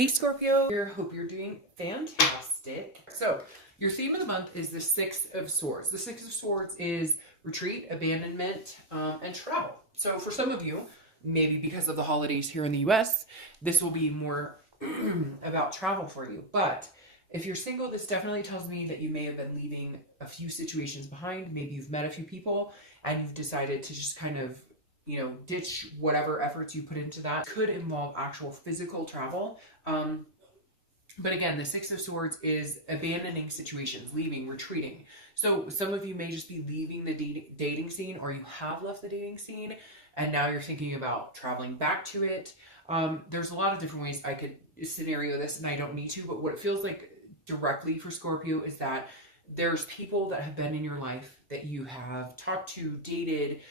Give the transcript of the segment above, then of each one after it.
Hey Scorpio, hope you're doing fantastic. So your theme of the month is the Six of Swords. The Six of Swords is retreat, abandonment, and travel. So for some of you, maybe because of the holidays here in the US, this will be more about travel for you. But if you're single, this definitely tells me that you may have been leaving a few situations behind. Maybe you've met a few people and you've decided to just kind of ditch whatever efforts you put into that. Could involve actual physical travel. But again, the Six of Swords is abandoning situations, leaving, retreating. So some of you may just be leaving the dating scene, or you have left the dating scene and now you're thinking about traveling back to it. There's a lot of different ways I could scenario this, and I don't need to, but what it feels like directly for Scorpio is that there's people that have been in your life that you have talked to, dated,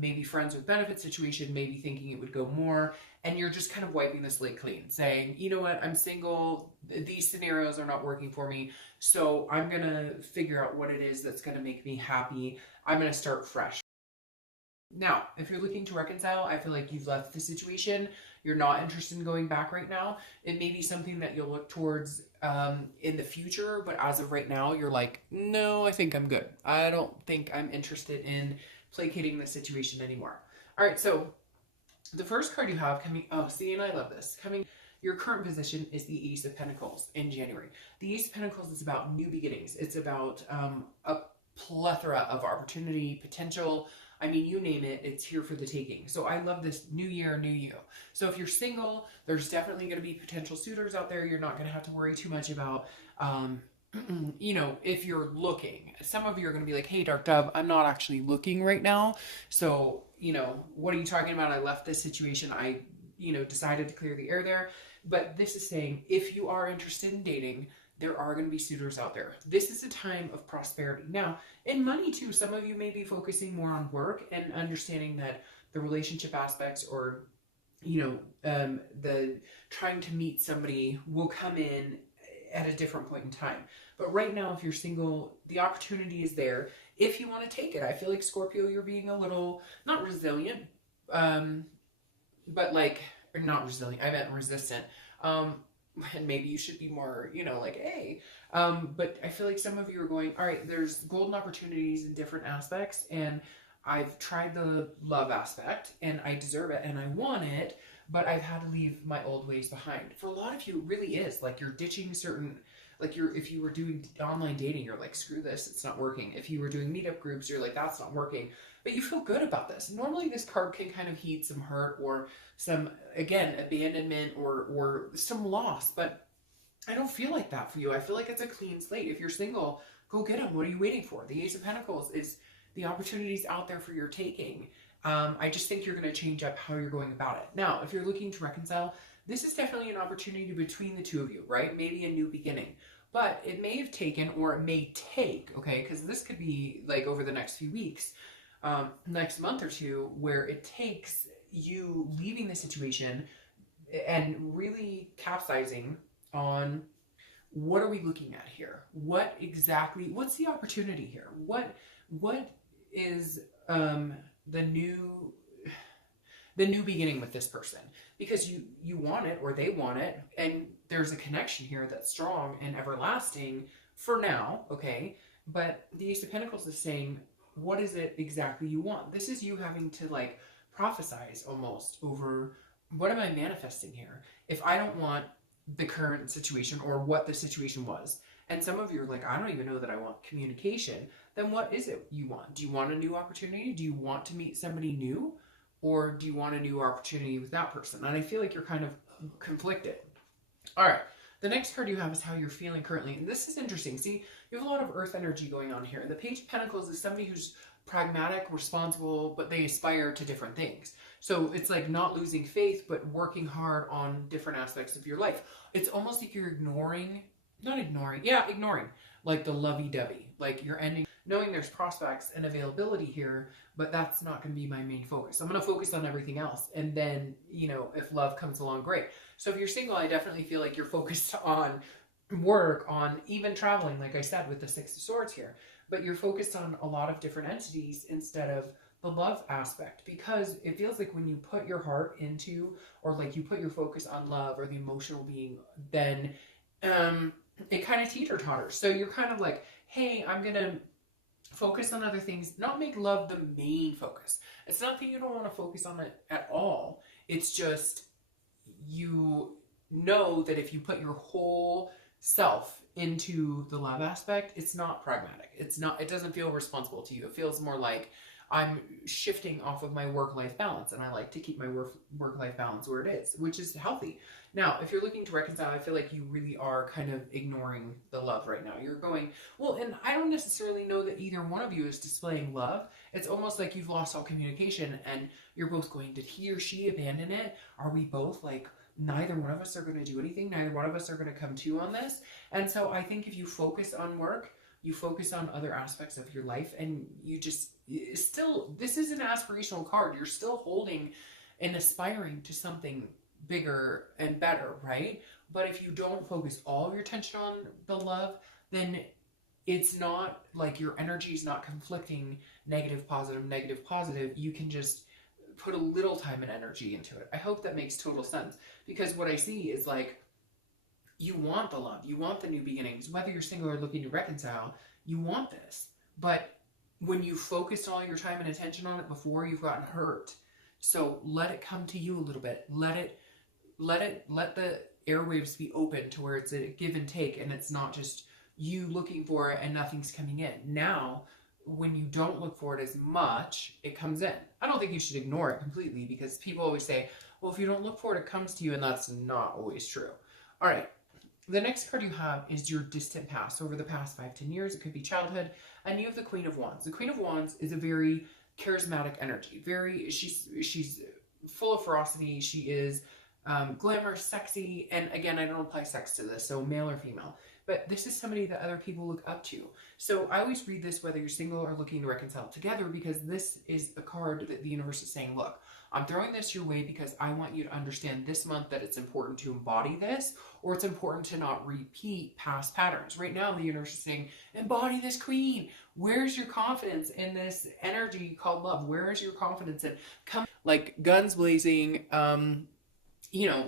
maybe friends with benefit situation, maybe thinking it would go more, and you're just kind of wiping the slate clean, saying, you know what, I'm single, these scenarios are not working for me, so I'm gonna figure out what it is that's gonna make me happy. I'm gonna start fresh. Now, if you're looking to reconcile, I feel like you've left the situation, you're not interested in going back right now. It may be something that you'll look towards in the future, but as of right now, you're like, no, I think I'm good. I don't think I'm interested in placating the situation anymore. All right, so the first card you have coming, oh, see, and I love this, coming, your current position is the Ace of Pentacles in January. The Ace of Pentacles is about new beginnings. It's about a plethora of opportunity, potential. I mean, you name it, it's here for the taking. So I love this new year, new you. So if you're single, there's definitely going to be potential suitors out there. You're not going to have to worry too much about, if you're looking. Some of you are going to be like, hey, Dark Dove, I'm not actually looking right now. So, what are you talking about? I left this situation. I, decided to clear the air there. But this is saying, if you are interested in dating, there are going to be suitors out there. This is a time of prosperity. Now, in money too, some of you may be focusing more on work and understanding that the relationship aspects, or, the trying to meet somebody will come in at a different point in time. But right now, if you're single, the opportunity is there if you want to take it. I feel like, Scorpio, you're being a little, not resilient, but like, or not resilient, I meant resistant. And maybe you should be more, like, hey. But I feel like some of you are going, all right, there's golden opportunities in different aspects, and I've tried the love aspect, and I deserve it, and I want it, but I've had to leave my old ways behind. For a lot of you, it really is. Like, you're ditching certain, like, if you were doing online dating, you're like, screw this, it's not working. If you were doing meetup groups, you're like, that's not working. But you feel good about this. Normally, this card can kind of heed some hurt or some, again, abandonment or some loss, but I don't feel like that for you. I feel like it's a clean slate. If you're single, go get them. What are you waiting for? The Ace of Pentacles is the opportunities out there for your taking. I just think you're going to change up how you're going about it. Now, if you're looking to reconcile, this is definitely an opportunity between the two of you, right? Maybe a new beginning. But it may have taken, or it may take, okay, because this could be like over the next few weeks, next month or two, where it takes you leaving the situation and really capsizing on, what are we looking at here? What exactly, what's the opportunity here? What is the new beginning with this person? Because you want it, or they want it, and there's a connection here that's strong and everlasting for now, okay? But the Ace of Pentacles is saying, what is it exactly you want? This is you having to, like, prophesize almost over, what am I manifesting here? If I don't want the current situation, or what the situation was, and some of you are like, I don't even know that I want communication, then what is it you want? Do you want a new opportunity? Do you want to meet somebody new? Or do you want a new opportunity with that person? And I feel like you're kind of conflicted. All right. The next card you have is how you're feeling currently. And this is interesting. See, you have a lot of earth energy going on here. The Page of Pentacles is somebody who's pragmatic, responsible, but they aspire to different things. So it's like not losing faith, but working hard on different aspects of your life. It's almost like you're ignoring, like the lovey-dovey. Like you're ending, knowing there's prospects and availability here, but that's not going to be my main focus. I'm going to focus on everything else. And then, if love comes along, great. So if you're single, I definitely feel like you're focused on work, on even traveling, like I said, with the Six of Swords here. But you're focused on a lot of different entities instead of the love aspect, because it feels like when you put your heart into, or like you put your focus on love or the emotional being, then it kind of teeter-totters. So you're kind of like, hey, I'm gonna focus on other things, not make love the main focus. It's not that you don't want to focus on it at all. It's just, you know that if you put your whole self into the love aspect, it's not pragmatic. It doesn't feel responsible to you. It feels more like I'm shifting off of my work-life balance, and I like to keep my work-life balance where it is, which is healthy. Now, if you're looking to reconcile, I feel like you really are kind of ignoring the love right now. You're going, well, and I don't necessarily know that either one of you is displaying love. It's almost like you've lost all communication, and you're both going, did he or she abandon it? Are we both like, neither one of us are going to do anything. Neither one of us are going to come to on this. And so I think if you focus on work, you focus on other aspects of your life, and you just still, this is an aspirational card. You're still holding and aspiring to something bigger and better, right? But if you don't focus all of your attention on the love, then it's not like your energy is not conflicting negative, positive, negative, positive. You can just put a little time and energy into it. I hope that makes total sense, because what I see is like, you want the love, you want the new beginnings, whether you're single or looking to reconcile, you want this. But when you focused all your time and attention on it before, you've gotten hurt. So let it come to you a little bit. Let the airwaves be open to where it's a give and take, and it's not just you looking for it and nothing's coming in. Now, when you don't look for it as much, it comes in. I don't think you should ignore it completely, because people always say, well, if you don't look for it, it comes to you, and that's not always true. All right. The next card you have is your distant past. Over the past 5-10 years, it could be childhood, and you have the Queen of Wands. The Queen of Wands is a very charismatic energy. She's full of ferocity. She is glamorous, sexy, and again, I don't apply sex to this, so male or female. But this is somebody that other people look up to. So I always read this whether you're single or looking to reconcile together, because this is a card that the universe is saying, look, I'm throwing this your way because I want you to understand this month that it's important to embody this, or it's important to not repeat past patterns. Right now, the universe is saying, embody this queen. Where's your confidence in this energy called love? Where is your confidence in come, like guns blazing, you know,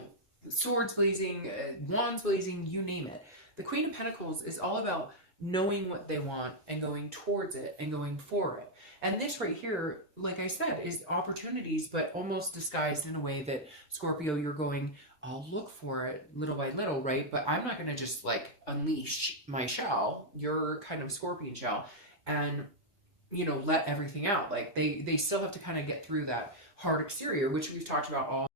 swords blazing, wands blazing, you name it. The Queen of Pentacles is all about knowing what they want and going towards it and going for it. And this right here, like I said, is opportunities, but almost disguised in a way that, Scorpio, you're going, I'll look for it little by little, right? But I'm not going to just like unleash my shell, your kind of scorpion shell, and, you know, let everything out. Like they still have to kind of get through that hard exterior, which we've talked about. All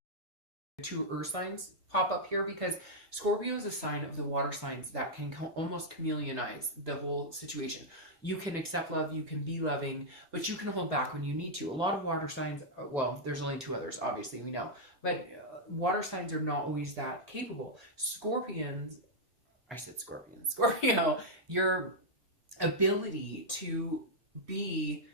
2 earth signs pop up here, because Scorpio is a sign of the water signs that can almost chameleonize the whole situation. You can accept love, you can be loving, but you can hold back when you need to. A lot of water signs, well, there's only 2 others, obviously, we know, but water signs are not always that capable. Scorpions, I said scorpions, Scorpio, your ability to be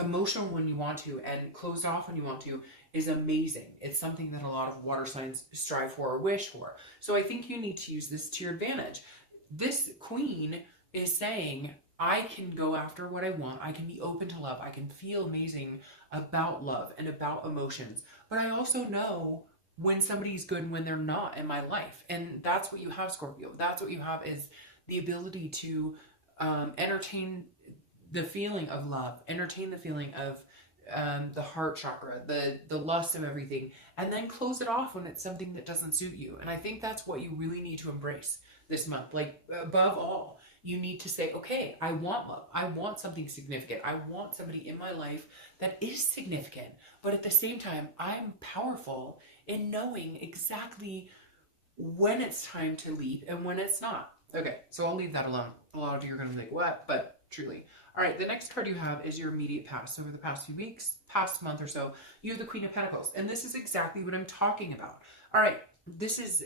emotional when you want to and closed off when you want to is amazing. It's something that a lot of water signs strive for or wish for. So I think you need to use this to your advantage. This queen is saying, I can go after what I want. I can be open to love. I can feel amazing about love and about emotions. But I also know when somebody's good and when they're not in my life. And that's what you have, Scorpio. That's what you have, is the ability to entertain the feeling of love, entertain the feeling of the heart chakra, the lust of everything, and then close it off when it's something that doesn't suit you. And I think that's what you really need to embrace this month. Like, above all, you need to say, okay, I want love. I want something significant. I want somebody in my life that is significant. But at the same time, I'm powerful in knowing exactly when it's time to leap and when it's not. Okay, so I'll leave that alone. A lot of you are going to be like, what? But truly. All right, the next card you have is your immediate past. Over the past few weeks, past month or so, you have the Queen of Pentacles. And this is exactly what I'm talking about. All right, this is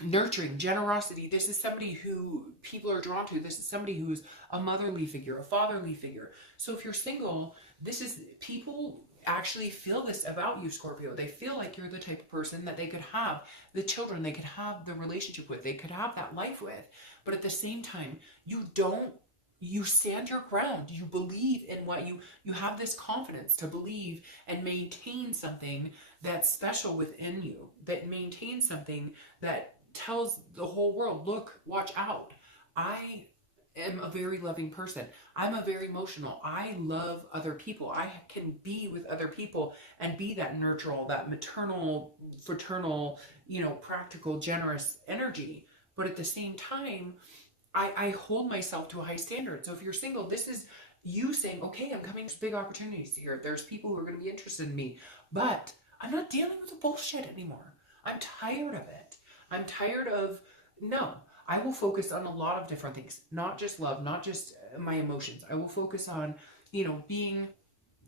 nurturing, generosity. This is somebody who people are drawn to. This is somebody who's a motherly figure, a fatherly figure. So if you're single, this is, people actually feel this about you, Scorpio. They feel like you're the type of person that they could have the children, they could have the relationship with, they could have that life with. But at the same time, you don't you stand your ground. You believe in what you have this confidence to believe and maintain something that's special within you, that maintains something that tells the whole world, look, watch out. I am a very loving person. I'm a very emotional. I love other people. I can be with other people and be that nurtural, that maternal, fraternal, practical, generous energy. But at the same time, I hold myself to a high standard. So if you're single, this is you saying, okay, I'm coming, there's big opportunities here. There's people who are going to be interested in me, but I'm not dealing with the bullshit anymore. I'm tired of it. I'm tired of, no, I will focus on a lot of different things, not just love, not just my emotions. I will focus on, being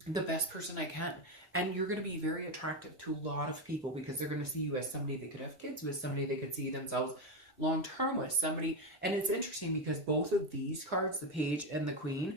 the best person I can. And you're going to be very attractive to a lot of people because they're going to see you as somebody they could have kids with, somebody they could see themselves long term with, somebody. And it's interesting because both of these cards, the Page and the Queen,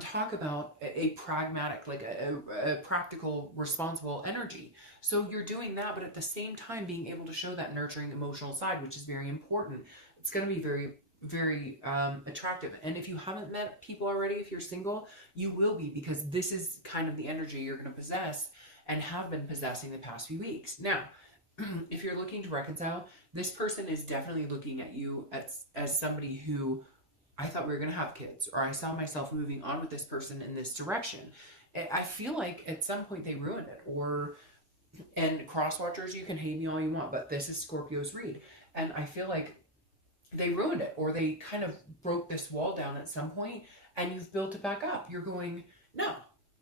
talk about a pragmatic, like a practical, responsible energy. So you're doing that, but at the same time being able to show that nurturing emotional side, which is very important. It's going to be very, very attractive. And if you haven't met people already, if you're single, you will be, because this is kind of the energy you're going to possess and have been possessing the past few weeks. Now, if you're looking to reconcile, this person is definitely looking at you as somebody who, I thought we were going to have kids, or I saw myself moving on with this person in this direction. I feel like at some point they ruined it, and cross watchers, you can hate me all you want, but this is Scorpio's read. And I feel like they ruined it, or they kind of broke this wall down at some point, and you've built it back up. You're going, no,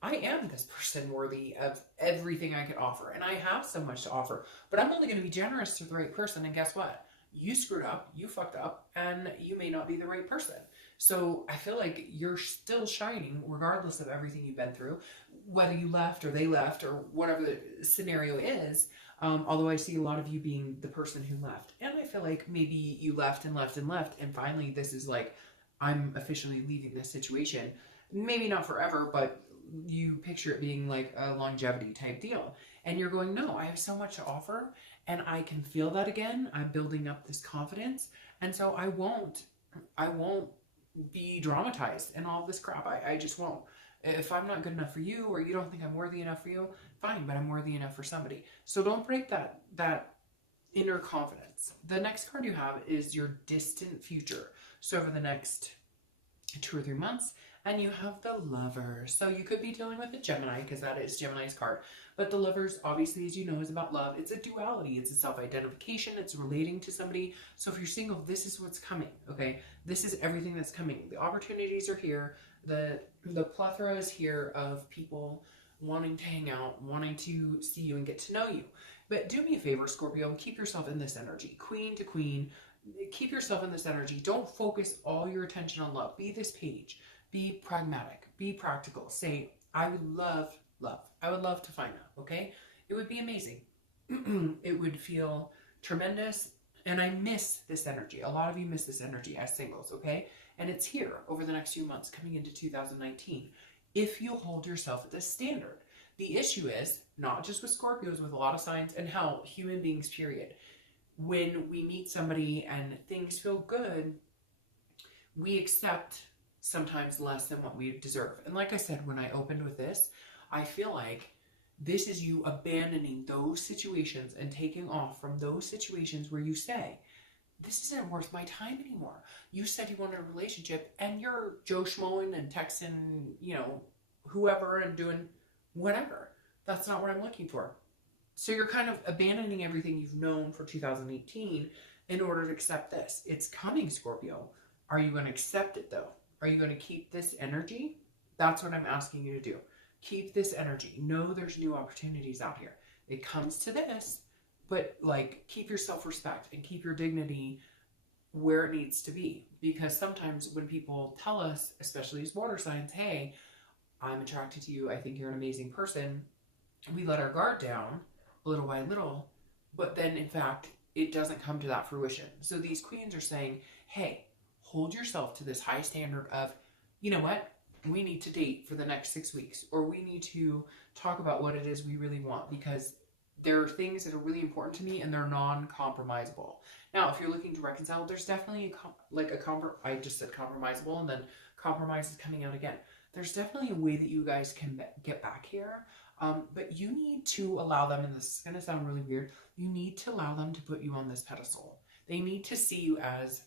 I am this person worthy of everything I could offer, and I have so much to offer, but I'm only going to be generous to the right person. And guess what? You screwed up, you fucked up, and you may not be the right person. So I feel like you're still shining regardless of everything you've been through, whether you left or they left or whatever the scenario is. Although I see a lot of you being the person who left. And I feel like maybe you left and left and left, and finally this is like, I'm officially leaving this situation. Maybe not forever, but you picture it being like a longevity type deal. And you're going, no, I have so much to offer, and I can feel that again. I'm building up this confidence. And so I won't be dramatized and all this crap. I just won't. If I'm not good enough for you, or you don't think I'm worthy enough for you, fine, but I'm worthy enough for somebody. So don't break that inner confidence. The next card you have is your distant future. So over the next 2 or 3 months, and you have the Lover. So you could be dealing with a Gemini, because that is Gemini's card. But the Lovers, obviously, as you know, is about love. It's a duality. It's a self-identification. It's relating to somebody. So if you're single, this is what's coming, okay? This is everything that's coming. The opportunities are here. The plethora is here of people wanting to hang out, wanting to see you and get to know you. But do me a favor, Scorpio, and keep yourself in this energy. Queen to Queen, keep yourself in this energy. Don't focus all your attention on love. Be this Page. Be pragmatic. Be practical. Say, I would love love. I would love to find out, okay? It would be amazing. It would feel tremendous. And I miss this energy. A lot of you miss this energy as singles, okay? And it's here over the next few months coming into 2019. If you hold yourself at this standard. The issue is, not just with Scorpios, with a lot of signs, and hell, human beings, period. When we meet somebody and things feel good, we accept sometimes less than what we deserve. And like I said, when I opened with this, I feel like this is you abandoning those situations and taking off from those situations where you say, this isn't worth my time anymore. You said you wanted a relationship, and you're Joe Schmoing and texting, whoever, and doing whatever. That's not what I'm looking for. So you're kind of abandoning everything you've known for 2018 in order to accept this. It's coming, Scorpio. Are you going to accept it, though? Are you going to keep this energy? That's what I'm asking you to do. Keep this energy. Know there's new opportunities out here. It comes to this, but keep your self-respect and keep your dignity where it needs to be. Because sometimes when people tell us, especially as water signs, hey, I'm attracted to you, I think you're an amazing person, we let our guard down little by little, but then in fact, it doesn't come to that fruition. So these queens are saying, hey, hold yourself to this high standard of, you know what? We need to date for the next 6 weeks, or we need to talk about what it is we really want, because there are things that are really important to me and they're non-compromisable. Now, if you're looking to reconcile, there's definitely I just said compromisable and then compromise is coming out again. There's definitely a way that you guys can get back here. But you need to allow them, and this is going to sound really weird, you need to allow them to put you on this pedestal. They need to see you as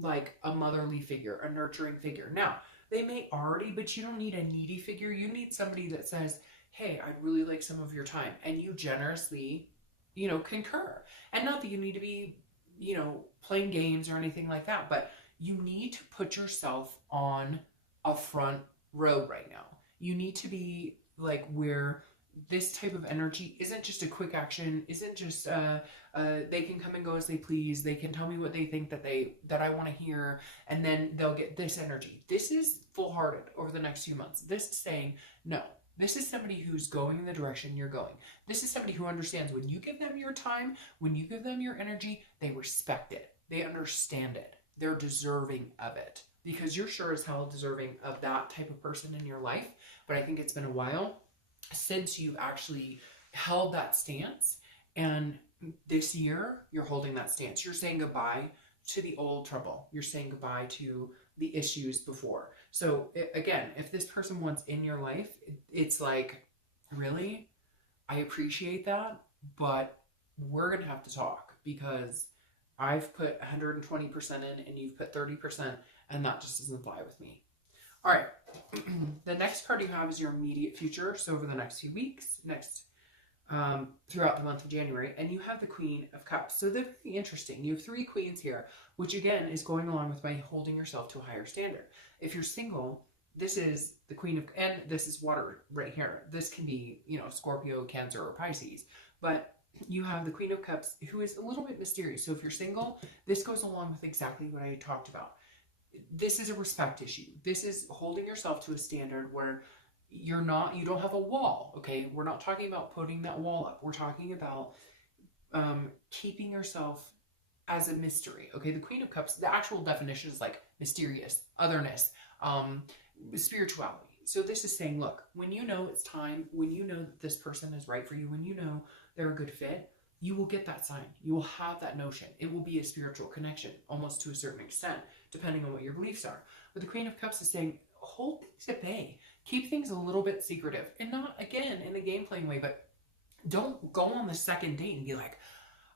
like a motherly figure, a nurturing figure. Now, they may already, but you don't need a needy figure. You need somebody that says, hey, I'd really like some of your time. And you generously, you know, concur. And not that you need to be, you know, playing games or anything like that, but you need to put yourself on a front row right now. You need to be like where this type of energy isn't just a quick action, isn't just they can come and go as they please, they can tell me what they think that I want to hear, and then they'll get this energy. This is full-hearted over the next few months. This is saying, no, this is somebody who's going in the direction you're going. This is somebody who understands when you give them your time, when you give them your energy, they respect it. They understand it. They're deserving of it, because you're sure as hell deserving of that type of person in your life. But I think it's been a while since you've actually held that stance, and this year you're holding that stance. You're saying goodbye to the old trouble. You're saying goodbye to the issues before. So again, if this person wants in your life, it's like, really, I appreciate that, but we're gonna have to talk, because I've put 120% in and you've put 30%, and that just doesn't fly with me. All right, the next card you have is your immediate future. So over the next few weeks, throughout the month of January, and you have the Queen of Cups. So they're very interesting. You have 3 queens here, which again is going along with by holding yourself to a higher standard. If you're single, this is the Queen of, and this is water right here. This can be, you know, Scorpio, Cancer, or Pisces, but you have the Queen of Cups, who is a little bit mysterious. So if you're single, this goes along with exactly what I talked about. This is a respect issue. This is holding yourself to a standard where you don't have a wall, okay? We're not talking about putting that wall up. We're talking about keeping yourself as a mystery, okay? The Queen of Cups, the actual definition is like mysterious, otherness, spirituality. So this is saying, look, when you know it's time, when you know that this person is right for you, when you know they're a good fit, you will get that sign. You will have that notion. It will be a spiritual connection, almost to a certain extent, depending on what your beliefs are. But the Queen of Cups is saying, hold things at bay. Keep things a little bit secretive. And not, again, in a game-playing way, but don't go on the second date and be like,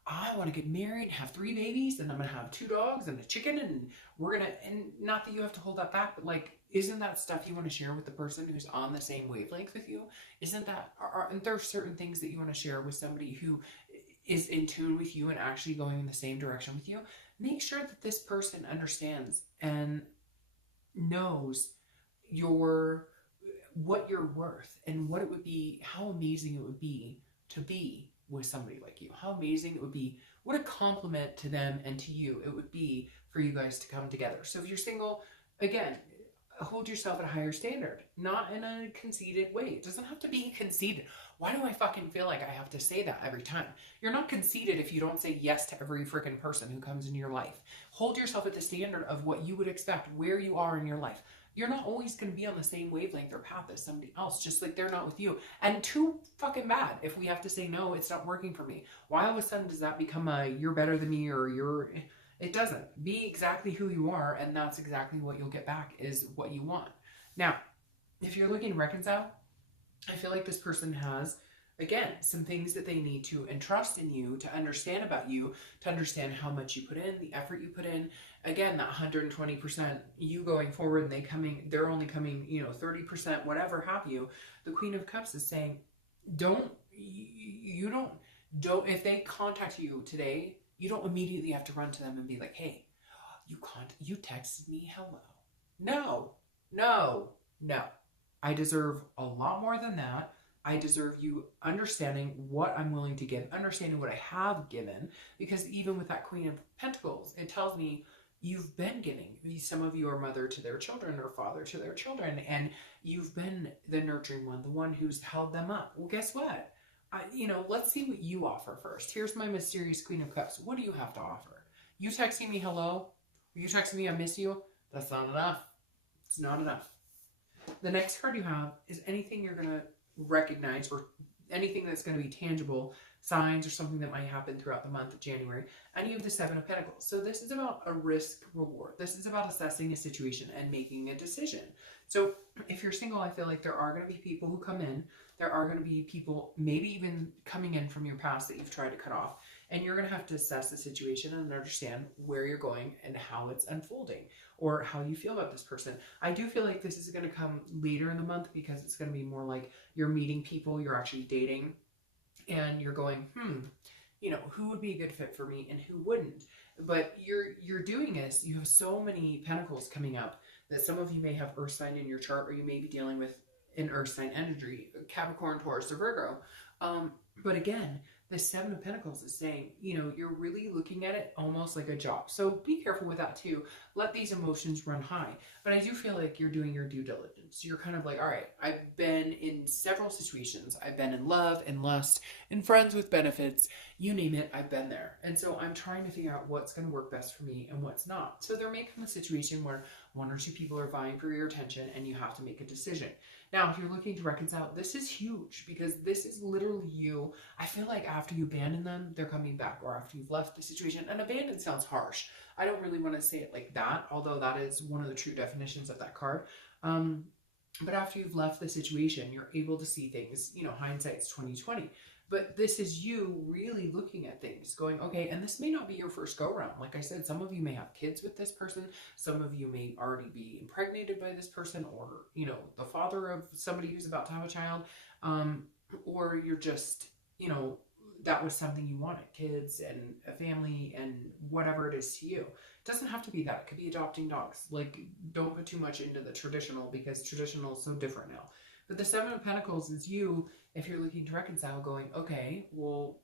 I want to get married and have 3 babies, and I'm going to have 2 dogs and a chicken, and we're going to, and not that you have to hold that back, but like, isn't that stuff you want to share with the person who's on the same wavelength with you? Isn't that, aren't there certain things that you want to share with somebody who is in tune with you and actually going in the same direction with you? Make sure that this person understands and knows what you're worth and what it would be, how amazing it would be to be with somebody like you. How amazing it would be, what a compliment to them and to you it would be for you guys to come together. So if you're single, again, hold yourself at a higher standard, not in a conceited way. It doesn't have to be conceited. Why do I fucking feel like I have to say that every time? You're not conceited if you don't say yes to every freaking person who comes into your life. Hold yourself at the standard of what you would expect, where you are in your life. You're not always going to be on the same wavelength or path as somebody else, just like they're not with you. And too fucking bad if we have to say, no, it's not working for me. Why all of a sudden does that become a, you're better than me, or you're... It doesn't. Be exactly who you are, and that's exactly what you'll get back, is what you want. Now, if you're looking to reconcile, I feel like this person has, again, some things that they need to entrust in you, to understand about you, to understand how much you put in, the effort you put in. Again, that 120%, you going forward, and they're only coming, you know, 30%, whatever have you. The Queen of Cups is saying, if they contact you today, you don't immediately have to run to them and be like, hey, you texted me hello. No. I deserve a lot more than that. I deserve you understanding what I'm willing to give, understanding what I have given, because even with that Queen of Pentacles, it tells me you've been giving. Some of you are mother to their children or father to their children, and you've been the nurturing one, the one who's held them up. Well, guess what? Let's see what you offer first. Here's my mysterious Queen of Cups. What do you have to offer? You texting me hello? You texting me I miss you? That's not enough. It's not enough. The next card you have is anything you're going to recognize, or anything that's going to be tangible signs or something that might happen throughout the month of January. And you have the Seven of Pentacles. So this is about a risk reward. This is about assessing a situation and making a decision. So if you're single, I feel like there are going to be people who come in. There are going to be people maybe even coming in from your past that you've tried to cut off. And you're going to have to assess the situation and understand where you're going and how it's unfolding or how you feel about this person. I do feel like this is going to come later in the month because it's going to be more like you're meeting people, you're actually dating, and you're going, you know, who would be a good fit for me and who wouldn't? But you're doing this. You have so many pentacles coming up that some of you may have earth sign in your chart, or you may be dealing with an earth sign energy, Capricorn, Taurus, or Virgo. But again, the Seven of Pentacles is saying, you know, you're really looking at it almost like a job. So be careful with that too. Let these emotions run high. But I do feel like you're doing your due diligence. You're kind of like, all right, I've been in several situations. I've been in love and lust and friends with benefits. You name it, I've been there. And so I'm trying to figure out what's going to work best for me and what's not. So there may come a situation where one or two people are vying for your attention and you have to make a decision. Now, if you're looking to reconcile, this is huge because this is literally you. I feel like after you abandon them, they're coming back, or after you've left the situation. And abandon sounds harsh. I don't really want to say it like that, although that is one of the true definitions of that card. But after you've left the situation, you're able to see things, you know, hindsight's 20/20. But this is you really looking at things going, okay, and this may not be your first go around. Like I said, some of you may have kids with this person. Some of you may already be impregnated by this person, or, you know, the father of somebody who's about to have a child. Or you're just, you know, that was something you wanted, kids and a family and whatever it is to you. It doesn't have to be that. It could be adopting dogs. Like, don't put too much into the traditional because traditional is so different now. But the Seven of Pentacles is you, if you're looking to reconcile, going, okay, well,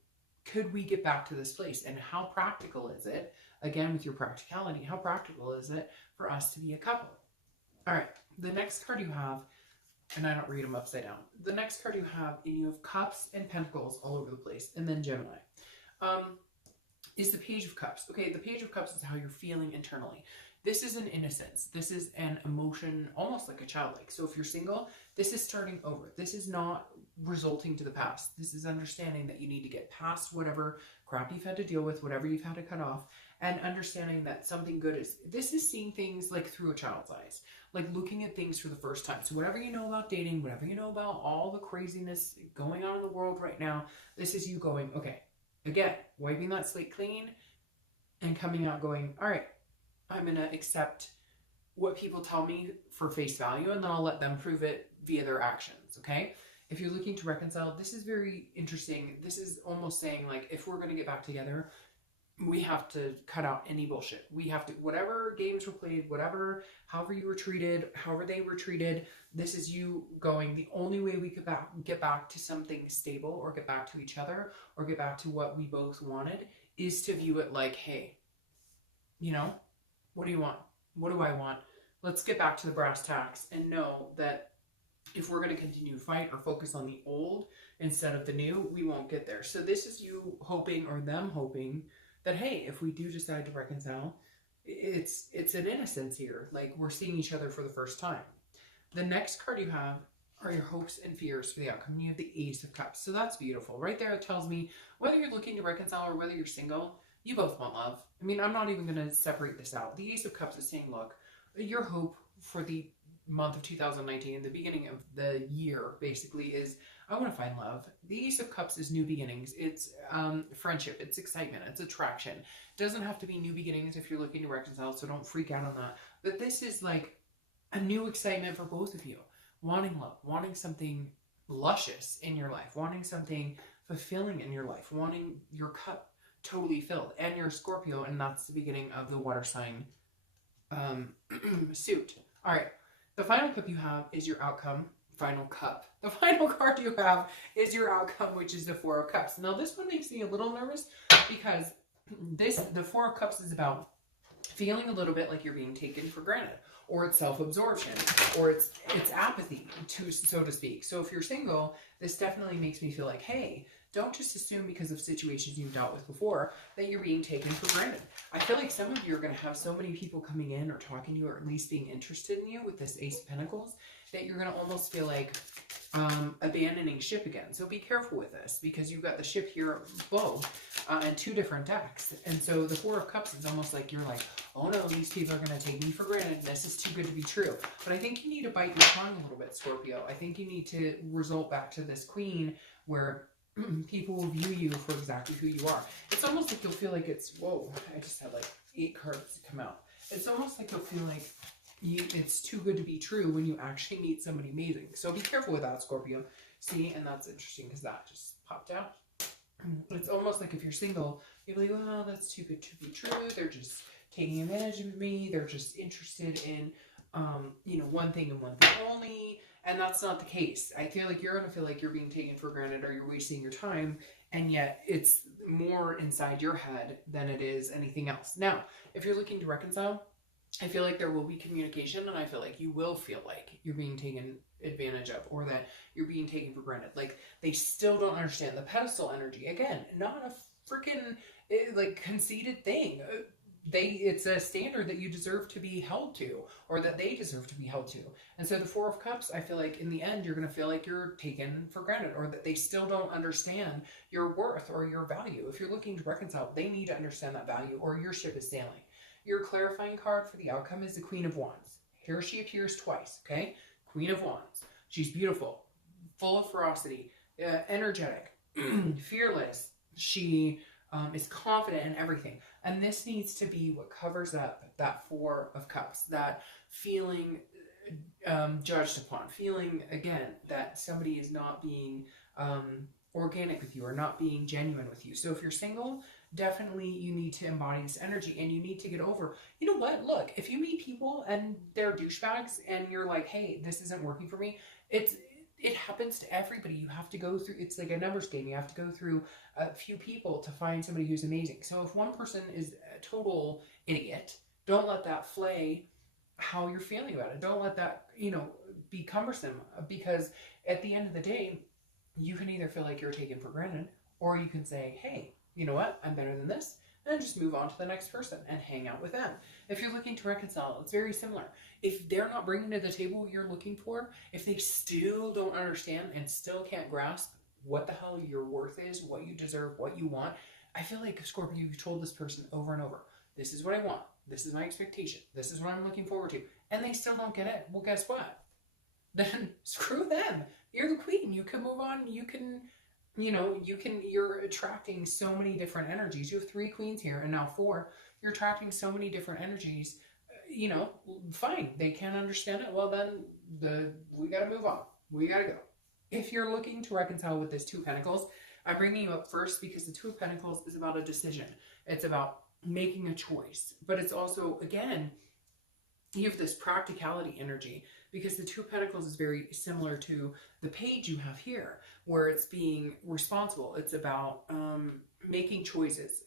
could we get back to this place? And how practical is it, again, with your practicality, how practical is it for us to be a couple? All right, the next card you have, and I don't read them upside down. The next card you have, and you have Cups and Pentacles all over the place, and then Gemini, is the Page of Cups. Okay, the Page of Cups is how you're feeling internally. This is an innocence. This is an emotion, almost like a childlike. So if you're single, this is starting over. This is not resulting to the past. This is understanding that you need to get past whatever crap you've had to deal with, whatever you've had to cut off, and understanding that something good is, this is seeing things like through a child's eyes, like looking at things for the first time. So whatever you know about dating, whatever you know about all the craziness going on in the world right now, this is you going, okay, again, wiping that slate clean and coming out going, all right, I'm going to accept what people tell me for face value, and then I'll let them prove it via their actions, okay? If you're looking to reconcile, this is very interesting. This is almost saying, like, if we're going to get back together, we have to cut out any bullshit. We have to, whatever games were played, whatever, however you were treated, however they were treated, this is you going, the only way we could get back to something stable, or get back to each other, or get back to what we both wanted, is to view it like, hey, you know, what do you want? What do I want? Let's get back to the brass tacks and know that if we're going to continue to fight or focus on the old instead of the new, we won't get there. So this is you hoping, or them hoping, that, hey, if we do decide to reconcile, it's an innocence here. Like, we're seeing each other for the first time. The next card you have are your hopes and fears for the outcome. You have the Ace of Cups. So that's beautiful. Right there, it tells me whether you're looking to reconcile or whether you're single, you both want love. I mean, I'm not even going to separate this out. The Ace of Cups is saying, look, your hope for the month of 2019, the beginning of the year, basically, is I want to find love. The Ace of Cups is new beginnings. It's friendship. It's excitement. It's attraction. It doesn't have to be new beginnings if you're looking to reconcile, so don't freak out on that. But this is like a new excitement for both of you. Wanting love, wanting something luscious in your life, wanting something fulfilling in your life, wanting your cup totally filled. And you're a Scorpio, and that's the beginning of the water sign suit. All right. The final cup you have is your outcome. Final cup. The final card you have is your outcome, which is the Four of Cups. Now, this one makes me a little nervous because the Four of Cups is about feeling a little bit like you're being taken for granted, or it's self-absorption, or it's apathy, so to speak. So if you're single, this definitely makes me feel like, hey, don't just assume because of situations you've dealt with before that you're being taken for granted. I feel like some of you are going to have so many people coming in or talking to you, or at least being interested in you with this Ace of Pentacles. that you're going to almost feel like abandoning ship again. So be careful with this, because you've got the ship here both and 2 different decks. And so the 4 of Cups is almost like you're like, oh no, these people are going to take me for granted. This is too good to be true. But I think you need to bite your tongue a little bit, Scorpio. I think you need to result back to this Queen where people will view you for exactly who you are. It's almost like you'll feel like it's, whoa, I just had like 8 cards come out. It's almost like you'll feel like it's too good to be true when you actually meet somebody amazing. So be careful with that, Scorpio. See, and that's interesting because that just popped out. It's almost like if you're single, you'll be like, well, that's too good to be true. They're just taking advantage of me. They're just interested in, you know, one thing and one thing only. And that's not the case. I feel like you're going to feel like you're being taken for granted or you're wasting your time. And yet it's more inside your head than it is anything else. Now, if you're looking to reconcile, I feel like there will be communication, and I feel like you will feel like you're being taken advantage of, or that you're being taken for granted. Like, they still don't understand the pedestal energy. Again, not a freaking like conceited thing. It's a standard that you deserve to be held to, or that they deserve to be held to. And so the 4 of Cups, I feel like in the end, you're going to feel like you're taken for granted, or that they still don't understand your worth or your value. If you're looking to reconcile, they need to understand that value, or your ship is sailing. Your clarifying card for the outcome is the Queen of Wands. Here she appears twice, okay? Queen of Wands. She's beautiful, full of ferocity, energetic, fearless. She is confident in everything. And this needs to be what covers up that 4 of Cups, that feeling judged upon, feeling, again, that somebody is not being organic with you or not being genuine with you. So if you're single, definitely you need to embody this energy, and you need to get over, you know what, look, if you meet people and they're douchebags and you're like, hey, this isn't working for me, it happens to everybody. You have to go through, it's like a numbers game. You have to go through a few people to find somebody who's amazing. So if one person is a total idiot, don't let that flay how you're feeling about it. Don't let that, you know, be cumbersome, because at the end of the day, you can either feel like you're taken for granted, or you can say, hey, you know what, I'm better than this, and just move on to the next person and hang out with them. If you're looking to reconcile, it's very similar. If they're not bringing to the table what you're looking for, if they still don't understand and still can't grasp what the hell your worth is, what you deserve, what you want, I feel like, Scorpio, you've told this person over and over, this is what I want, this is my expectation, this is what I'm looking forward to, and they still don't get it. Well, guess what? Then screw them. You're the Queen. You can move on. You can, you know, you're attracting so many different energies. You have 3 queens here and now 4. You're attracting so many different energies. You know, fine. They can't understand it. Well, then we got to move on. We got to go. If you're looking to reconcile with this 2 of Pentacles, I'm bringing you up first because the 2 of Pentacles is about a decision. It's about making a choice. But it's also, again, you have this practicality energy, because the 2 of Pentacles is very similar to the page you have here, where it's being responsible. It's about making choices.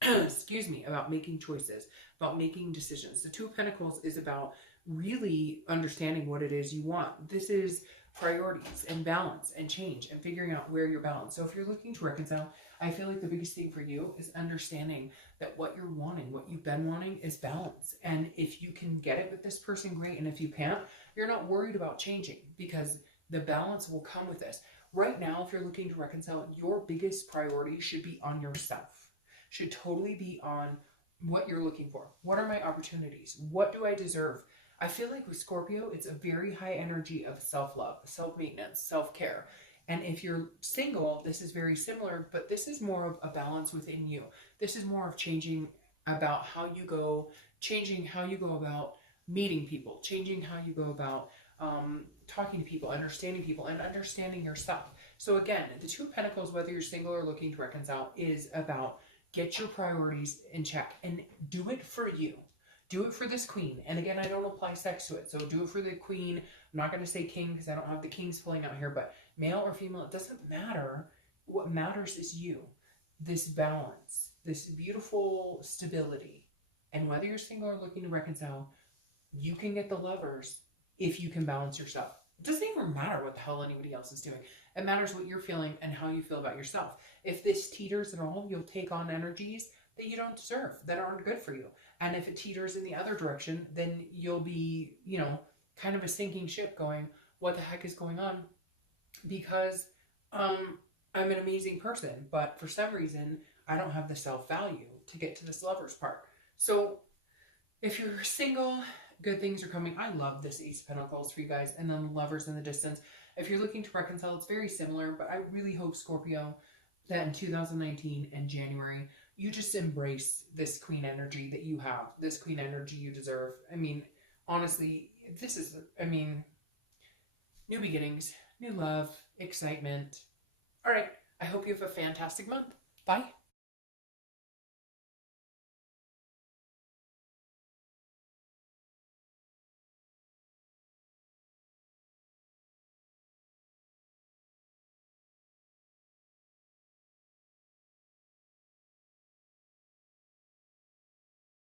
Excuse me, about making choices, about making decisions. The 2 of Pentacles is about really understanding what it is you want. This is priorities and balance and change and figuring out where you're balanced. So if you're looking to reconcile, I feel like the biggest thing for you is understanding that what you're wanting, what you've been wanting, is balance. And if you can get it with this person, great. And if you can't, you're not worried about changing, because the balance will come with this. Right now, if you're looking to reconcile, your biggest priority should be on yourself. Should totally be on what you're looking for. What are my opportunities? What do I deserve? I feel like with Scorpio, it's a very high energy of self-love, self-maintenance, self-care. And if you're single, this is very similar, but this is more of a balance within you. This is more of changing about how you go, changing how you go about meeting people, changing how you go about talking to people, understanding people, and understanding yourself. So again, the 2 of Pentacles, whether you're single or looking to reconcile, is about get your priorities in check and do it for you. Do it for this Queen. And again, I don't apply sex to it. So do it for the Queen. I'm not going to say king because I don't have the kings pulling out here, but male or female, it doesn't matter. What matters is you. This balance, this beautiful stability. And whether you're single or looking to reconcile, you can get the Lovers if you can balance yourself. It doesn't even matter what the hell anybody else is doing. It matters what you're feeling and how you feel about yourself. If this teeters at all, you'll take on energies that you don't deserve, that aren't good for you. And if it teeters in the other direction, then you'll be, you know, kind of a sinking ship going, what the heck is going on, because I'm an amazing person, but for some reason I don't have the self-value to get to this Lovers part. So if you're single, good things are coming. I love this Ace of Pentacles for you guys, and then Lovers in the distance. If you're looking to reconcile, it's very similar, but I really hope, Scorpio, that in 2019 and January, you just embrace this queen energy that you have, this queen energy you deserve. I mean, honestly, this is, I mean, new beginnings, new love, excitement. All right. I hope you have a fantastic month. Bye.